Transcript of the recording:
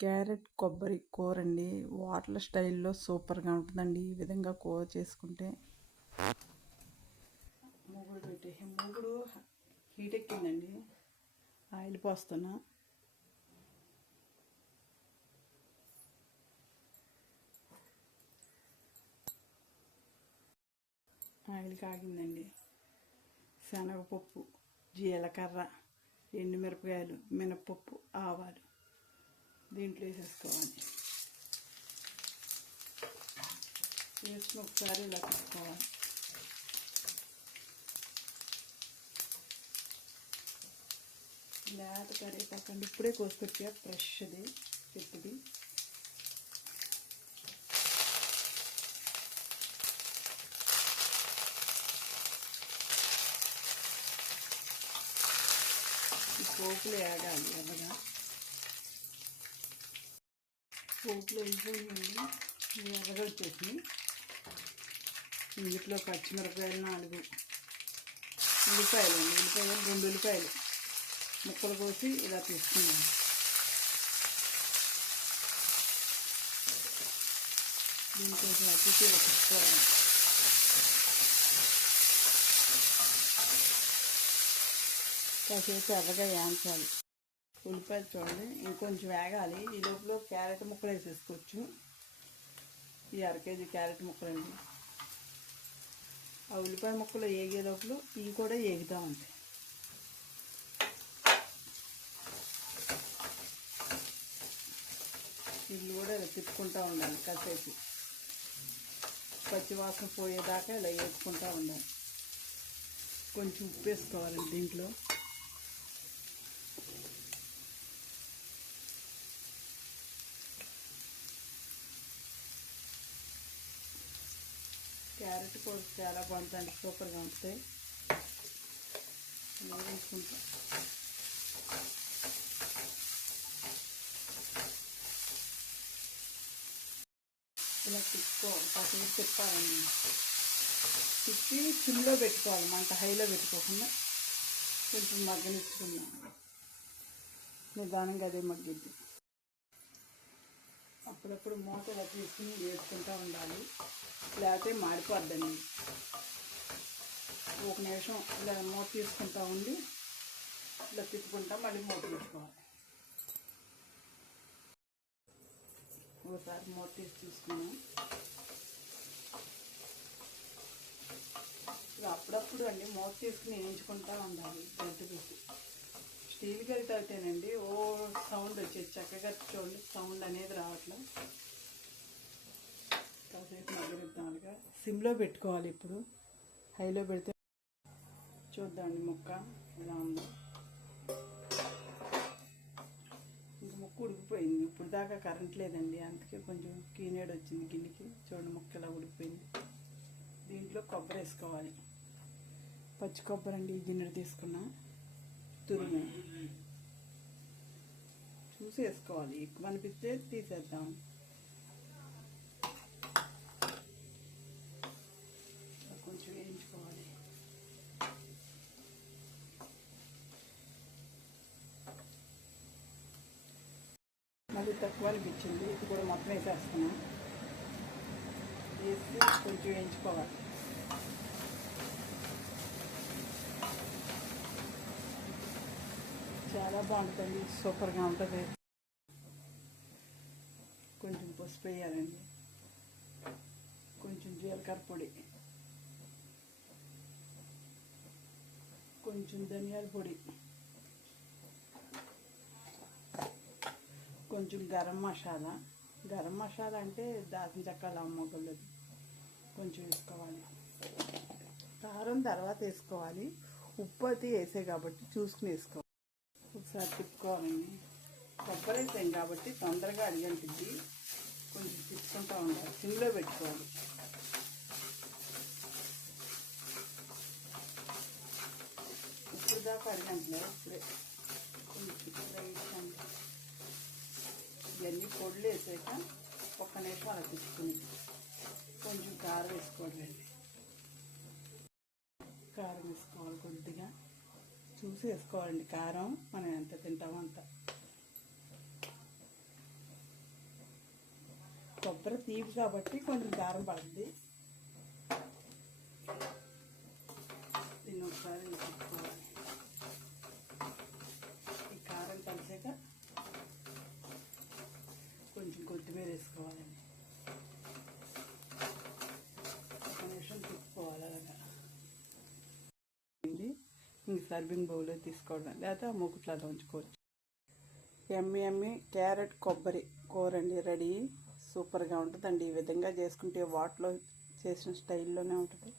Carrot కొబ్బరి కూర అండి వాటర్ స్టైల్లో సూపర్గా ఉంటుందండి. ఈ విధంగా కూర చేసుకుంటే మూగుడు పెట్టి మూగుడు హీట్ ఎక్కిందండి. ఆయిల్ పోస్తున్నా. ఆయిల్ కాగిందండి. శనగపప్పు జీలకర్ర ఎండుమిరపకాయలు మినపప్పు ఆవాలు. దీంట్లో వేసేసుకోవాలి. వేసుకుని ఒకసారి ఇలా తీసుకోవాలి. లేత కరివేపాకండి. ఇప్పుడే కోసుకొచ్చా ఫ్రెష్ది చెట్టుది. ఈ పోపులు వేగాలి ఎర్రగా. పోపులో వెళ్ళిపోయిందండి ఇవి ఎర్రగా వచ్చేసింది ఇంట్లో పచ్చిమిరపకాయలు నాలుగు ఉల్లిపాయలు అండి ఉల్లిపాయలు రెండు ఉల్లిపాయలు ముక్కలు కోసి ఇలా తీసుకున్నాను. దీన్ని కొంచెం అతిథి పట్టుకోవాలి కాసేపు ఎర్రగా వేయించాలి ఉల్లిపాయలు చూడండి. ఇంకొంచెం వేగాలి. ఈ లోపల క్యారెట్ ముక్కలు వేసేసుకోవచ్చు. ఈ అర కేజీ క్యారెట్ ముక్కలండి. ఆ ఉల్లిపాయ ముక్కలు వేగే లోపల ఇవి కూడా వేగుతూ ఉంటాయి ఇల్లు కూడా ఇలా తిప్పుకుంటూ ఉండాలి కాసేపు. పచ్చివాసన పోయేదాకా ఇలా వేసుకుంటూ ఉండాలి. కొంచెం ఉప్పు వేసుకోవాలండి దీంట్లో క్యారెట్ కూర చాలా బాగుంటుంది సూపర్గా ఉంటుంది వేసుకుంటా. ఇలా తిప్పుకోవాలి పక్కన తిప్పాలండి. తిప్పి సిమ్లో పెట్టుకోవాలి మంట హైలో పెట్టుకోకుండా కొంచెం మగ్గనిచ్చుకుందాం. నిదానంగా అదే మగ్గిద్ది. అప్పుడప్పుడు మూత ఇలా తీసుకుని వేసుకుంటూ ఉండాలి. లేకపోతే మాడిపోద్దండి ఒక నిమిషం ఇలా మూత తీసుకుంటా ఉండి ఇలా తిప్పుకుంటా మళ్ళీ మూత తీసుకోవాలి ఒకసారి మూత తీసి తీసుకున్నాం ఇలా అప్పుడప్పుడు అండి మూత తీసుకుని వేయించుకుంటా ఉండాలి. గడ్డి పెట్టి. స్టీల్ గరిట అయితేనండి ఓ సౌండ్ వచ్చేది. చక్కగా చూడండి సౌండ్ అనేది రావట్లేదు కాసేపు మగ్గనిద్దాముగా సిమ్లో పెట్టుకోవాలి ఇప్పుడు. హైలో పెడితే చూద్దామండి ముక్క ఎలా ఉందో. ఇంక ముక్క ఉడికిపోయింది. ఇప్పుడు దాకా కరెంట్ లేదండి. అందుకే కొంచెం కీనేడు వచ్చింది గిన్నెకి. చూడండి ముక్క ఎలా ఉడికిపోయింది. దీంట్లో కొబ్బరి వేసుకోవాలి. పచ్చి కొబ్బరి అండి ఈ గిన్నెడు తీసుకున్నా. తురుము చూసి వేసుకోవాలి ఎక్కువ అనిపిస్తే తీసేద్దాం కొంచెం వేయించుకోవాలి. మళ్ళీ తక్కువ అనిపించింది. ఇది కూడా మొత్తం వేసేస్తున్నాం. వేసి కొంచెం వేయించుకోవాలి. చాలా బాగుంటుంది. సూపర్గా ఉంటుంది. కొంచెం పసుపు వేయాలండి. కొంచెం జీలకర్ర పొడి. కొంచెం ధనియాల పొడి. కొంచెం గరం మసాలా. గరం మసాలా అంటే దాచిన చెక్క లమ్మగలది కొంచెం వేసుకోవాలి. కారం తర్వాత వేసుకోవాలి. ఉప్పు అయితే వేసే కాబట్టి చూసుకుని వేసుకోవాలి. ఒకసారి తిప్పుకోవాలండి కొబ్బరి వేసాం కాబట్టి తొందరగా అడిగంటుంది. కొంచెం తిప్పుకుంటూ ఉండాలి. సిమ్లో పెట్టుకోవాలి. ఇప్పుడు దాకా అడిగంటలే. ఇప్పుడే. కొంచెం ఇవన్నీ పొడులు వేసాక ఒక్క నిమిషం అలా తిప్పుకుని కొంచెం కారం వేసుకోవాలండి కారం వేసుకోవాలి కొద్దిగా. చూసి వేసుకోవాలండి కారం మనం ఎంత తింటామో అంత. కొబ్బరి తీపి కాబట్టి కొంచెం కారం పడుతుంది దీన్ని ఒకసారి వేసుకోవాలి. ఈ కారం కలిసాక కొంచెం కొత్తిమీర వేసుకోవాలండి ఒక నిమిషం తిప్పుకోవాలి అలాగా. ఇంక సర్వింగ్ బౌల్లో తీసుకోవడం లేకపోతే ఆ మూకుట్లలో ఉంచుకోవచ్చు. ఎమ్మి ఎమ్మి క్యారెట్ కొబ్బరి కూర అండి రెడీ. సూపర్గా ఉంటుందండి. ఈ విధంగా చేసుకుంటే వాటిలో చేసిన స్టైల్లోనే ఉంటుంది.